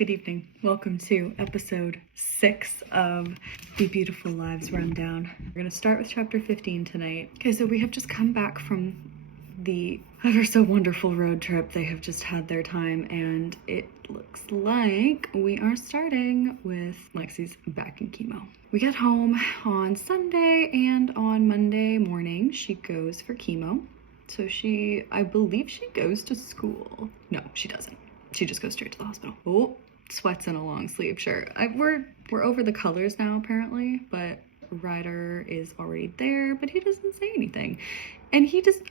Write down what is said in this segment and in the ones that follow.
Good evening. Welcome to episode 6 of the Beautiful Lives Rundown. We're going to start with chapter 15 tonight. Okay, so we have just come back from the ever so wonderful road trip. They have just had their time, and it looks like we are starting with Lexi's back in chemo. We get home on Sunday, and on Monday morning she goes for chemo. So I believe she goes to school. No, she doesn't. She just goes straight to the hospital. Oh, sweats in a long sleeve shirt. We're over the colors now apparently, but Ryder is already there, but he doesn't say anything. And he does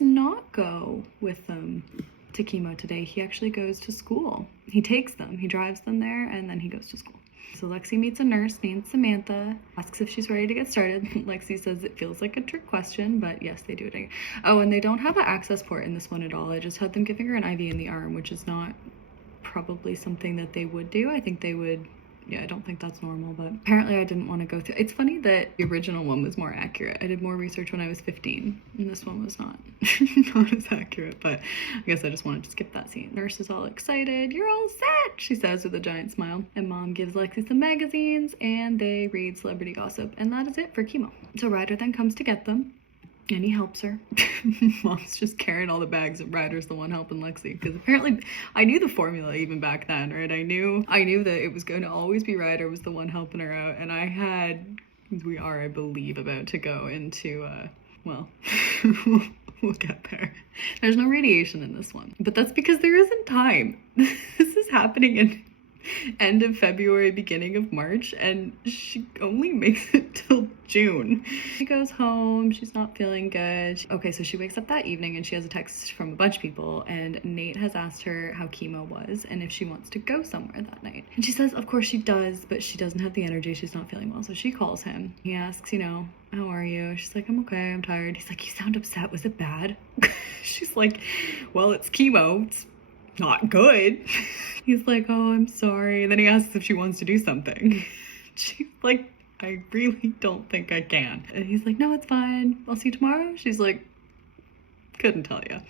not go with them to chemo today. He actually goes to school. He takes them, he drives them there, and then he goes to school. So Lexi meets a nurse named Samantha, asks if she's ready to get started. Lexi says it feels like a trick question, but yes, they do it. Oh, and they don't have an access port in this one at all. I just had them giving her an IV in the arm, which is not probably something that they would do. I think they would, yeah, I don't think that's normal, but apparently I didn't want to go through. It's funny that the original one was more accurate. I did more research when I was 15, and this one was not as accurate, but I guess I just wanted to skip that scene. Nurse is all excited. "You're all set," she says with a giant smile, and Mom gives Lexi some magazines, and they read celebrity gossip, and that is it for chemo. So Ryder then comes to get them, and he helps her. Mom's just carrying all the bags, and Ryder's the one helping Lexi, because apparently I knew the formula even back then, right? I knew that it was going to always be Ryder was the one helping her out, and we are, I believe, about to go into well, we'll get there. There's no radiation in this one, but that's because there isn't time. This is happening in end of February, beginning of March, and she only makes it till June. She goes home, she's not feeling good. Okay, so she wakes up that evening and she has a text from a bunch of people, and Nate has asked her how chemo was and if she wants to go somewhere that night. And she says of course she does, but she doesn't have the energy, she's not feeling well. So she calls him. He asks, how are you? She's like, I'm okay, I'm tired. He's like, you sound upset, was it bad? She's like, well, it's chemo, it's not good. He's like, oh, I'm sorry. And then he asks if she wants to do something. She's like, I really don't think I can. And he's like, no, it's fine, I'll see you tomorrow. She's like, couldn't tell you.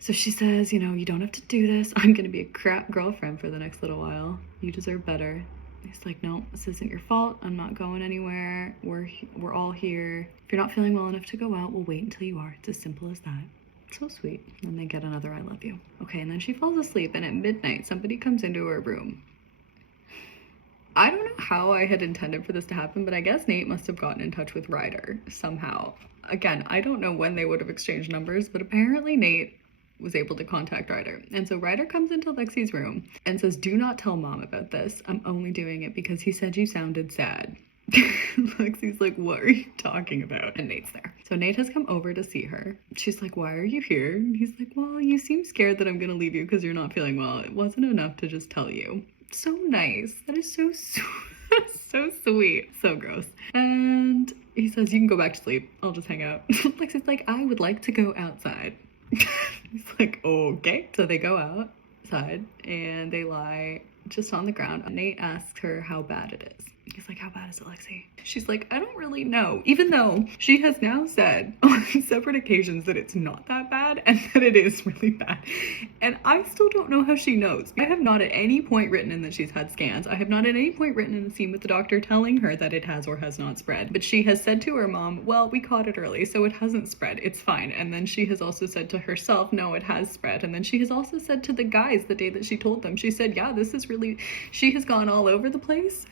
So she says, you don't have to do this. I'm gonna be a crap girlfriend for the next little while. You deserve better. He's like, no, this isn't your fault. I'm not going anywhere. We're all here. If you're not feeling well enough to go out, we'll wait until you are. It's as simple as that. So sweet. And they get another I love you. Okay, and then she falls asleep, and at midnight somebody comes into her room. I don't know how I had intended for this to happen, but I guess Nate must have gotten in touch with Ryder somehow. Again, I don't know when they would have exchanged numbers, but apparently Nate was able to contact Ryder. And so Ryder comes into Lexi's room and says, do not tell Mom about this. I'm only doing it because he said you sounded sad. Lexi's like, what are you talking about? And Nate's there. So Nate has come over to see her. She's like, why are you here? And he's like, well, you seem scared that I'm gonna leave you because you're not feeling well. It wasn't enough to just tell you. So nice. That is so so sweet. So gross. And he says, you can go back to sleep. I'll just hang out. Lexi's like, I would like to go outside. He's like, okay. So they go outside and they lie just on the ground. Nate asks her how bad it is. He's like, how bad is it, Lexi? She's like, I don't really know. Even though she has now said on separate occasions that it's not that bad and that it is really bad. And I still don't know how she knows. I have not at any point written in that she's had scans. I have not at any point written in the scene with the doctor telling her that it has or has not spread. But she has said to her mom, well, we caught it early, so it hasn't spread. It's fine. And then she has also said to herself, no, it has spread. And then she has also said to the guys the day that she told them, she said, yeah, this is really, she has gone all over the place.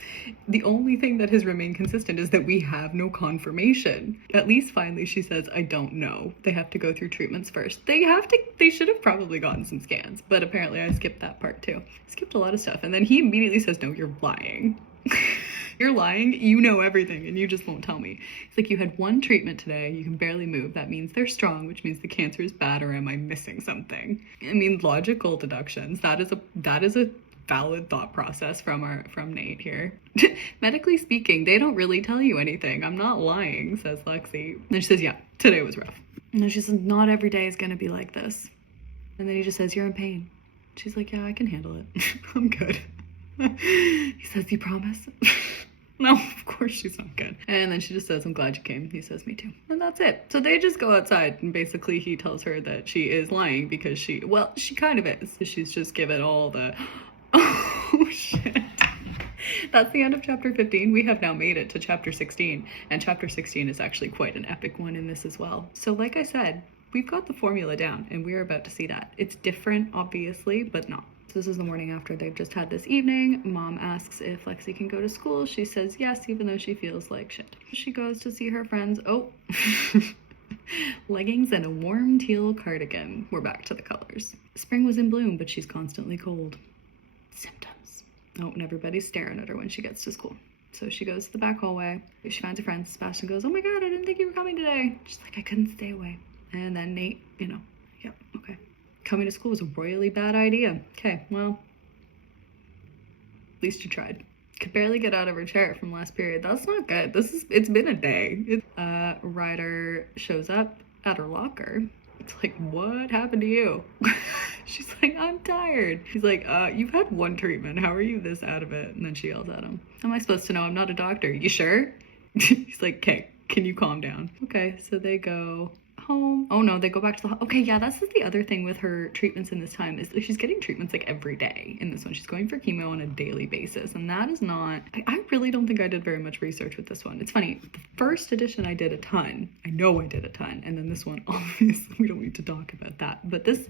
The only thing that has remained consistent is that we have no confirmation. At least finally she says, I don't know. They have to go through treatments first. They should have probably gotten some scans, but apparently I skipped that part too. I skipped a lot of stuff. And then he immediately says, no, you're lying. You're lying. You know everything and you just won't tell me. It's like, you had one treatment today. You can barely move. That means they're strong, which means the cancer is bad, or am I missing something? I mean, logical deductions. That is a valid thought process from Nate here. Medically speaking, they don't really tell you anything. I'm not lying, says Lexi. And she says, yeah, today was rough. And then she says, not every day is gonna be like this. And then he just says, you're in pain. She's like, yeah, I can handle it. I'm good. He says, you promise? No, of course she's not good. And then she just says, I'm glad you came. He says, me too. And that's it. So they just go outside, and basically he tells her that she is lying because she kind of is. She's just given all the, oh, shit. That's the end of chapter 15. We have now made it to chapter 16, and chapter 16 is actually quite an epic one in this as well. So like I said, we've got the formula down, and we're about to see that. It's different, obviously, but not. So this is the morning after they've just had this evening. Mom asks if Lexi can go to school. She says yes, even though she feels like shit. She goes to see her friends. Oh, leggings and a warm teal cardigan. We're back to the colors. Spring was in bloom, but she's constantly cold. Symptoms. Oh, and everybody's staring at her when she gets to school. So she goes to the back hallway. She finds her friends. Sebastian goes, oh my god, I didn't think you were coming today. She's like, I couldn't stay away. And then Nate, yep, okay. Coming to school was a royally bad idea. Okay, well, at least you tried. Could barely get out of her chair from last period. That's not good. It's been a day. Ryder shows up at her locker. It's like, what happened to you? She's like, I'm tired. He's like, you've had one treatment. How are you this out of it? And then she yells at him, how am I supposed to know? I'm not a doctor. You sure? He's like, okay, can you calm down? Okay, so they go home. Oh no, they go back to the okay, yeah, that's the other thing with her treatments in this time is she's getting treatments like every day in this one. She's going for chemo on a daily basis, and that is not, I really don't think I did very much research with this one. It's funny, the first edition I did a ton. I know I did a ton, and then this one, obviously we don't need to talk about that, but this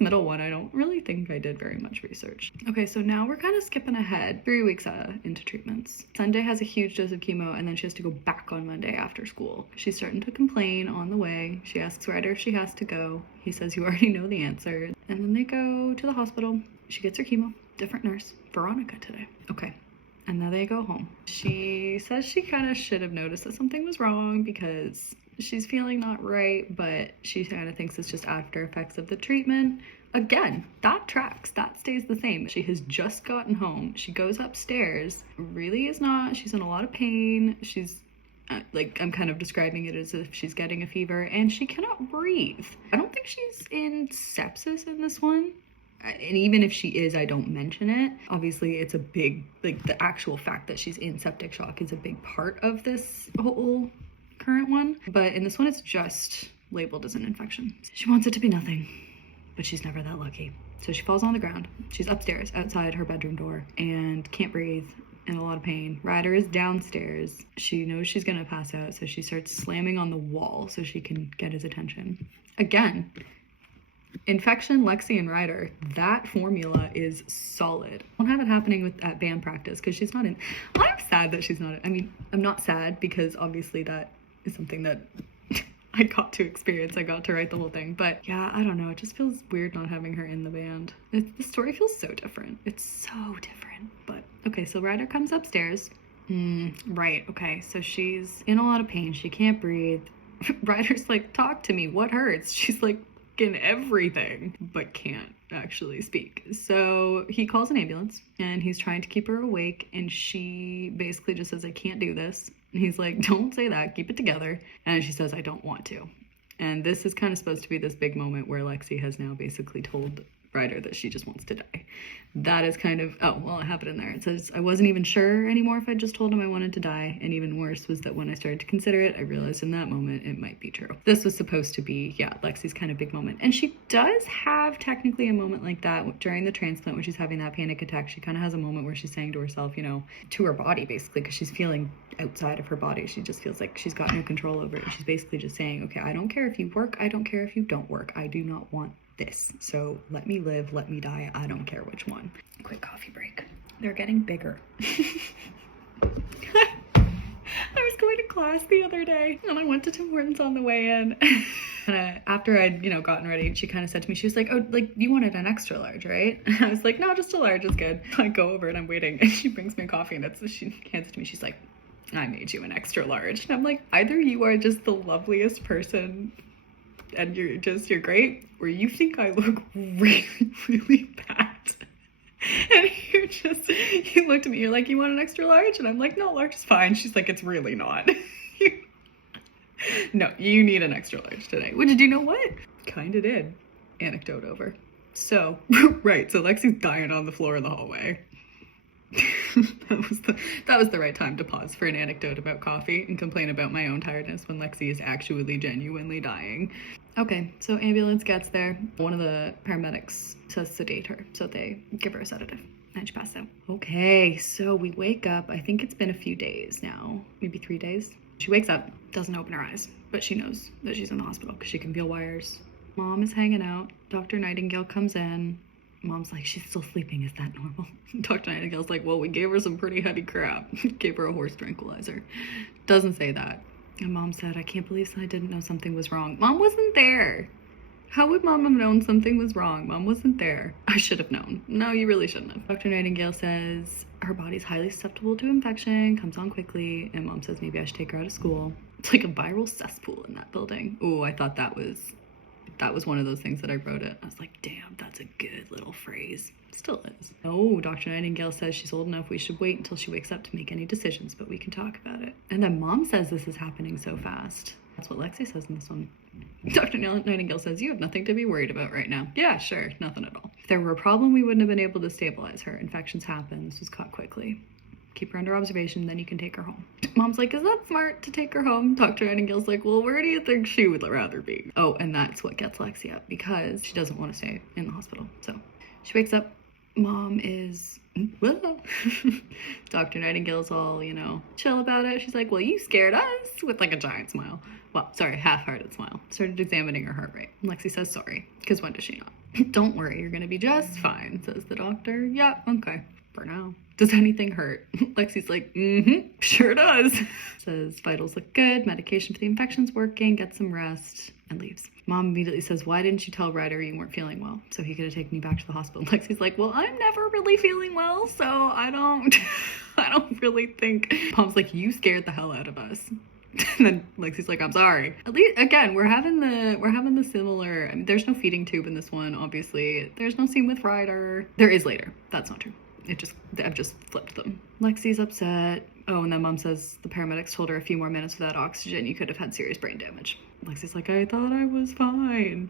middle one I don't really think I did very much research. Okay, so now we're kind of skipping ahead 3 weeks into treatments. Sunday has a huge dose of chemo, and then she has to go back on Monday after school. She's starting to complain on the way. She asks Ryder if she has to go. He says, you already know the answer. And then they go to the hospital. She gets her chemo. Different nurse. Veronica today. Okay. And then they go home. She says she kind of should have noticed that something was wrong because she's feeling not right, but she kind of thinks it's just after effects of the treatment. Again, that tracks. That stays the same. She has just gotten home. She goes upstairs. Really is not. She's in a lot of pain. She's like, I'm kind of describing it as if she's getting a fever, and she cannot breathe. I don't think she's in sepsis in this one. And even if she is, I don't mention it. Obviously, it's a big, like, the actual fact that she's in septic shock is a big part of this whole current one. But in this one, it's just labeled as an infection. She wants it to be nothing, but she's never that lucky. So she falls on the ground. She's upstairs outside her bedroom door and can't breathe. In a lot of pain. Ryder is downstairs. She knows she's gonna pass out, so she starts slamming on the wall so she can get his attention. Again, infection, Lexi, and Ryder, that formula is solid. I don't have it happening at band practice because she's not in. I'm sad that she's not. I mean, I'm not sad because obviously that is something that I got to experience. I got to write the whole thing. But yeah, I don't know. It just feels weird not having her in the band. The story feels so different. It's so different. But okay, so Ryder comes upstairs. Right, okay. So she's in a lot of pain. She can't breathe. Ryder's like, talk to me. What hurts? She's like, in everything, but can't actually speak. So he calls an ambulance and he's trying to keep her awake, and she basically just says, I can't do this. And he's like, don't say that, keep it together. And she says, I don't want to. And this is kind of supposed to be this big moment where Lexi has now basically told Ryder that she just wants to die. That is kind of, oh, well, I have it in there. It says, I wasn't even sure anymore if I just told him I wanted to die. And even worse was that when I started to consider it, I realized in that moment it might be true. This was supposed to be, yeah, Lexi's kind of big moment. And she does have technically a moment like that during the transplant when she's having that panic attack. She kind of has a moment where she's saying to herself, you know, to her body basically, because she's feeling outside of her body. She just feels like she's got no control over it. She's basically just saying, okay, I don't care if you work. I don't care if you don't work. I do not want this. So let me live, let me die. I don't care which one. Quick coffee break. They're getting bigger. I was going to class the other day and I went to Tim Hortons on the way in. And after I'd, you know, gotten ready, she kind of said to me, she was like, oh, like, you wanted an extra large, right? And I was like, no, just a large is good. I go over and I'm waiting and she brings me coffee and she hands it to me. She's like, I made you an extra large. And I'm like, either you are just the loveliest person and you're great, or you think I look really, really bad. And you looked at me, you're like, you want an extra large? And I'm like, no, large is fine. She's like, it's really not. No, you need an extra large today. Which, do you know what? Kinda did. Anecdote over. So, right, so Lexi's dying on the floor in the hallway. that was the right time to pause for an anecdote about coffee and complain about my own tiredness when Lexi is actually genuinely dying. Okay, so ambulance gets there. One of the paramedics says sedate her, so they give her a sedative. And she passed out. Okay, so we wake up. I think it's been a few days now, maybe 3 days. She wakes up, doesn't open her eyes, but she knows that she's in the hospital because she can feel wires. Mom is hanging out. Dr. Nightingale comes in. Mom's like, she's still sleeping. Is that normal? Dr. Nightingale's like, well, we gave her some pretty heavy crap. Gave her a horse tranquilizer. Doesn't say that. And Mom said, I can't believe I didn't know something was wrong. Mom wasn't there. How would Mom have known something was wrong? Mom wasn't there. I should have known. No, you really shouldn't have. Dr. Nightingale says her body's highly susceptible to infection, comes on quickly, and Mom says maybe I should take her out of school. It's like a viral cesspool in that building. Oh, I thought that was one of those things that I wrote it. I was like, damn, that's a good little phrase. Still is. Oh, Dr. Nightingale says she's old enough. We should wait until she wakes up to make any decisions, but we can talk about it. And then Mom says this is happening so fast. That's what Lexi says in this one. Dr. Nightingale says, you have nothing to be worried about right now. Yeah, sure, nothing at all. If there were a problem, we wouldn't have been able to stabilize her. Infections happen. This was caught quickly. Keep her under observation, then you can take her home. Mom's like, is that smart to take her home? Dr. Nightingale's like, well, where do you think she would rather be? Oh, and that's what gets Lexi up because she doesn't want to stay in the hospital. So she wakes up. Mom is, Dr. Nightingale's all, chill about it. She's like, well, you scared us, with like a giant smile. Well, sorry, half-hearted smile. Started examining her heart rate. Lexi says sorry, because when does she not? Don't worry, you're gonna be just fine, says the doctor. Yeah, okay, for now. Does anything hurt? Lexi's like, sure does. Says vitals look good, medication for the infection's working, get some rest, and leaves. Mom immediately says, why didn't you tell Ryder you weren't feeling well? So he could have taken you back to the hospital. Lexi's like, well, I'm never really feeling well, so I don't really think. Mom's like, you scared the hell out of us. And then Lexi's like, I'm sorry. At least, again, we're having the similar, there's no feeding tube in this one, obviously. There's no scene with Ryder. There is later. That's not true. I've just flipped them. Lexi's upset. Oh, and then Mom says the paramedics told her a few more minutes without oxygen, you could have had serious brain damage. Lexi's like, I thought I was fine.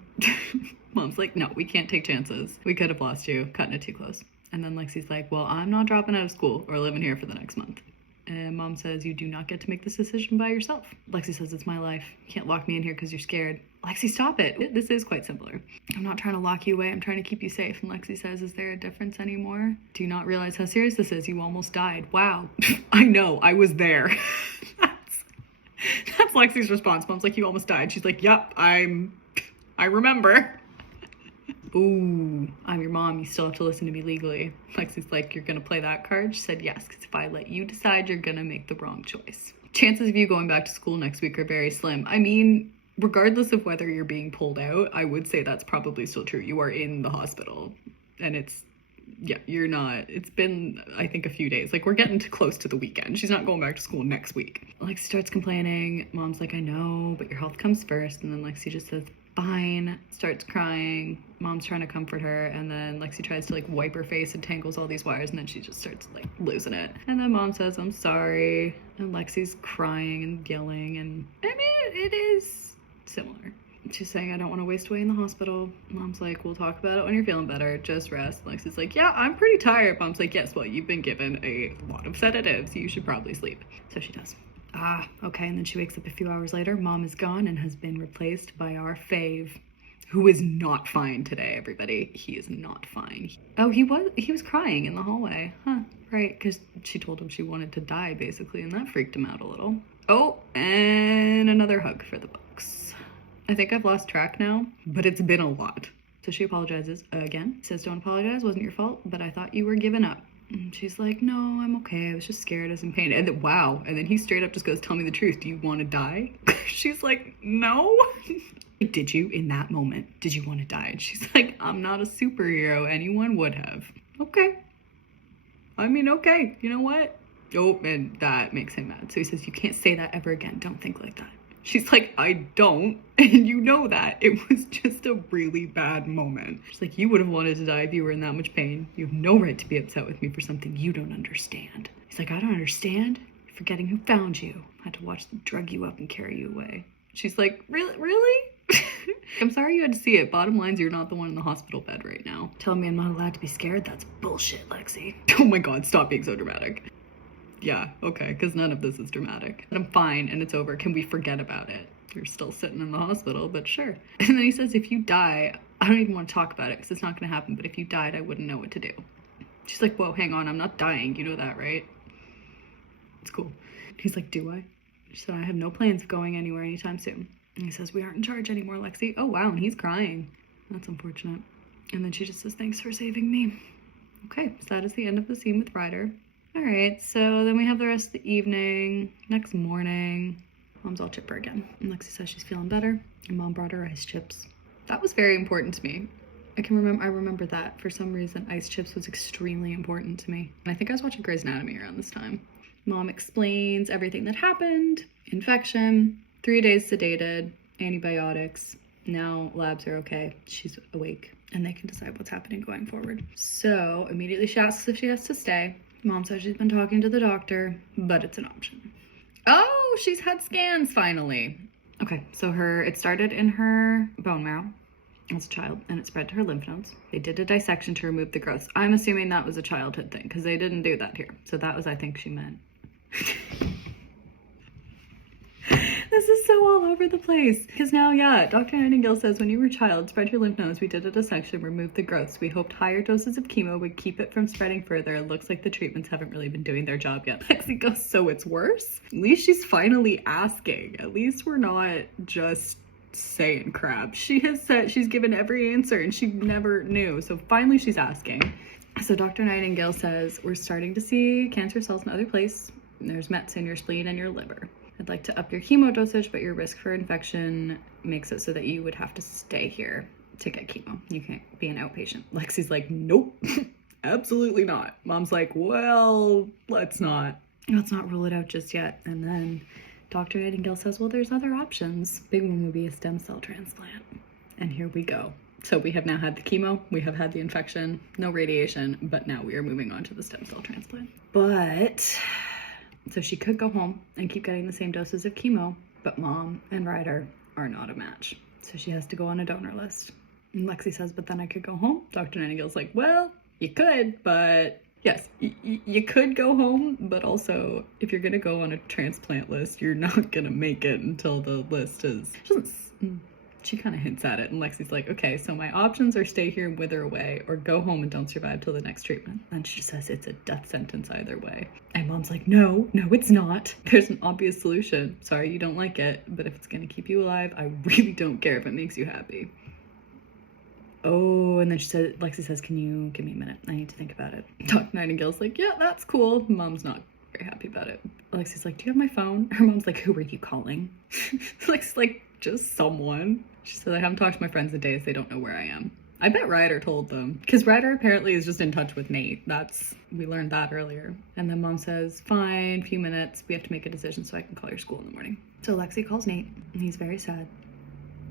Mom's like, no, we can't take chances. We could have lost you, cutting it too close. And then Lexi's like, well, I'm not dropping out of school or living here for the next month. And Mom says, you do not get to make this decision by yourself. Lexi says, it's my life. You can't lock me in here because you're scared. Lexi, stop it. This is quite simpler. I'm not trying to lock you away. I'm trying to keep you safe. And Lexi says, is there a difference anymore? Do you not realize how serious this is? You almost died. Wow. I know. I was there. That's Lexi's response. Mom's like, you almost died. She's like, yep, I remember. Ooh, I'm your mom. You still have to listen to me legally. Lexi's like, you're going to play that card? She said, yes, because if I let you decide, you're going to make the wrong choice. Chances of you going back to school next week are very slim. I mean, regardless of whether you're being pulled out, I would say that's probably still true. You are in the hospital and you're not. It's been, I think, a few days. Like, we're getting close to the weekend. She's not going back to school next week. Lexi starts complaining. Mom's like, I know, but your health comes first. And then Lexi just says, fine, starts crying. Mom's trying to comfort her, and then Lexi tries to wipe her face and tangles all these wires, and then she just starts losing it. And then Mom says, I'm sorry. And Lexi's crying and yelling, and I mean, it is similar. She's saying, I don't want to waste away in the hospital. Mom's like, we'll talk about it when you're feeling better. Just rest. Lexi's like, yeah, I'm pretty tired. Mom's like, yes, well, you've been given a lot of sedatives. You should probably sleep. So she does. Okay, and then she wakes up a few hours later. Mom is gone and has been replaced by our fave, who is not fine today, everybody. He is not fine. Oh, he was crying in the hallway. Huh, right, because she told him she wanted to die, basically, and that freaked him out a little. Oh, and another hug for the books. I think I've lost track now, but it's been a lot. So she apologizes again. Says, don't apologize, wasn't your fault, but I thought you were giving up. And she's like, no, I'm okay. I was just scared. I was in pain. And then, wow. And then he straight up just goes, tell me the truth. Do you want to die? She's like, no. Did you, in that moment, did you want to die? And she's like, I'm not a superhero. Anyone would have. Okay. I mean, okay. You know what? Oh, and that makes him mad. So he says, you can't say that ever again. Don't think like that. She's like, I don't, and you know that. It was just a really bad moment. She's like, you would have wanted to die if you were in that much pain. You have no right to be upset with me for something you don't understand. He's like, I don't understand. You're forgetting who found you. I had to watch them drug you up and carry you away. She's like, really? I'm sorry you had to see it. Bottom line's you're not the one in the hospital bed right now. Telling me I'm not allowed to be scared? That's bullshit, Lexi. Oh my God, stop being so dramatic. Yeah, okay, because none of this is dramatic. I'm fine and it's over. Can we forget about it? You're still sitting in the hospital, but sure. And then he says, if you die, I don't even want to talk about it because it's not going to happen, but if you died, I wouldn't know what to do. She's like, whoa, hang on, I'm not dying. You know that, right? It's cool. He's like, do I? She said, I have no plans of going anywhere anytime soon. And he says, we aren't in charge anymore, Lexi. Oh, wow, and he's crying. That's unfortunate. And then she just says, thanks for saving me. Okay, so that is the end of the scene with Ryder. All right, so then we have the rest of the evening. Next morning, Mom's all chipper again. And Lexi says she's feeling better, and Mom brought her ice chips. That was very important to me. I remember that. For some reason, ice chips was extremely important to me. And I think I was watching Grey's Anatomy around this time. Mom explains everything that happened. Infection, 3 days sedated, antibiotics. Now labs are okay. She's awake. And they can decide what's happening going forward. So immediately she asks if she has to stay. Mom says she's been talking to the doctor, but it's an option. Oh, she's had scans finally. Okay, so it started in her bone marrow as a child, and it spread to her lymph nodes. They did a dissection to remove the growths. I'm assuming that was a childhood thing, because they didn't do that here. So that was, I think she meant. This is so all over the place. Because now, yeah, Dr. Nightingale says, when you were a child, spread your lymph nodes. We did a dissection, removed the growths. We hoped higher doses of chemo would keep it from spreading further. It looks like the treatments haven't really been doing their job yet. Lexi goes, so it's worse? At least she's finally asking. At least we're not just saying crap. She has said, she's given every answer and she never knew. So finally she's asking. So Dr. Nightingale says, we're starting to see cancer cells in other places. There's mets in your spleen and your liver. I'd like to up your chemo dosage, but your risk for infection makes it so that you would have to stay here to get chemo. You can't be an outpatient. Lexi's like, nope, absolutely not. Mom's like, well, let's not rule it out just yet. And then Dr. Nightingale says, well, there's other options. Big one would be a stem cell transplant. And here we go. So we have now had the chemo, we have had the infection, no radiation, but now we are moving on to the stem cell transplant. So she could go home and keep getting the same doses of chemo, but Mom and Ryder are not a match. So she has to go on a donor list. And Lexi says, but then I could go home. Dr. Nightingale's like, well, you could, but yes, you could go home, but also if you're gonna go on a transplant list, you're not gonna make it until the list is, she kind of hints at it, and Lexi's like, okay, so my options are stay here and wither away, or go home and don't survive till the next treatment. And she says it's a death sentence either way. And Mom's like, no, it's not. There's an obvious solution. Sorry you don't like it, but if it's gonna keep you alive, I really don't care if it makes you happy. Oh, and then Lexi says, can you give me a minute? I need to think about it. Dr. Nightingale's like, yeah, that's cool. Mom's not very happy about it. Lexi's like, do you have my phone? Her mom's like, who are you calling? Lexi's like, just someone. She said, I haven't talked to my friends in days. They don't know where I am. I bet Ryder told them, because Ryder apparently is just in touch with Nate. We learned that earlier. And then Mom says, fine, few minutes. We have to make a decision so I can call your school in the morning. So Lexi calls Nate, and he's very sad.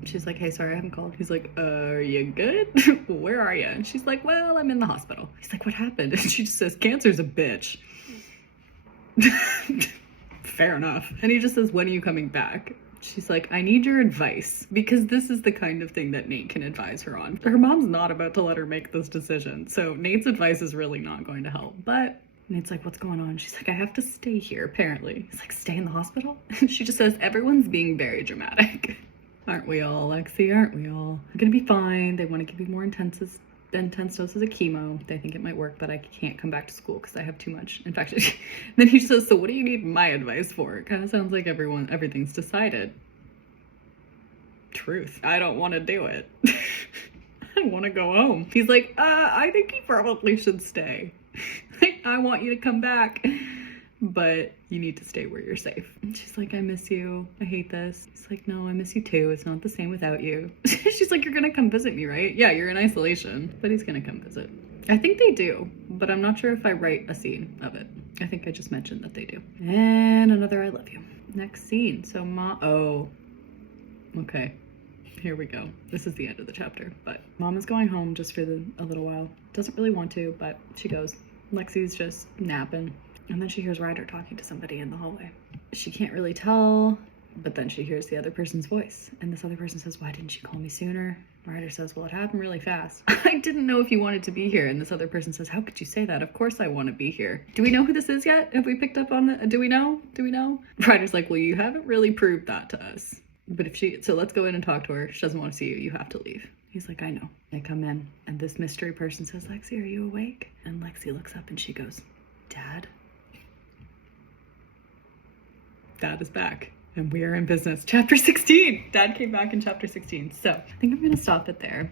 She's like, hey, sorry, I haven't called. He's like, are you good? Where are you? And she's like, well, I'm in the hospital. He's like, what happened? And she just says, cancer's a bitch. Fair enough. And he just says, when are you coming back? She's like, I need your advice, because this is the kind of thing that Nate can advise her on. Her mom's not about to let her make this decision, so Nate's advice is really not going to help. But Nate's like, what's going on? She's like, I have to stay here, apparently. He's like, stay in the hospital? She just says, everyone's being very dramatic. Aren't we all, Lexi? Aren't we all? I'm gonna be fine. They want to give you more intense doses of chemo. They think it might work, but I can't come back to school because I have too much infection. Then he says, so what do you need my advice for? It kind of sounds like everything's decided. Truth. I don't want to do it. I want to go home. He's like, I think you probably should stay. I want you to come back, but you need to stay where you're safe. And she's like, I miss you. I hate this. He's like, no, I miss you too. It's not the same without you. She's like, you're gonna come visit me, right? Yeah, you're in isolation, but he's gonna come visit. I think they do, but I'm not sure if I write a scene of it. I think I just mentioned that they do. And another I love you. Next scene. So oh, okay. Here we go. This is the end of the chapter, but Mom is going home just for a little while. Doesn't really want to, but she goes. Lexi's just napping. And then she hears Ryder talking to somebody in the hallway. She can't really tell, but then she hears the other person's voice. And this other person says, why didn't you call me sooner? Ryder says, well, it happened really fast. I didn't know if you wanted to be here. And this other person says, how could you say that? Of course I want to be here. Do we know who this is yet? Have we picked up on it? Do we know? Ryder's like, well, you haven't really proved that to us. But so let's go in and talk to her. She doesn't want to see you. You have to leave. He's like, I know. I come in, and this mystery person says, Lexi, are you awake? And Lexi looks up and she goes, Dad? Dad is back, and we are in business. Chapter 16. Dad came back in chapter 16. So I think I'm going to stop it there.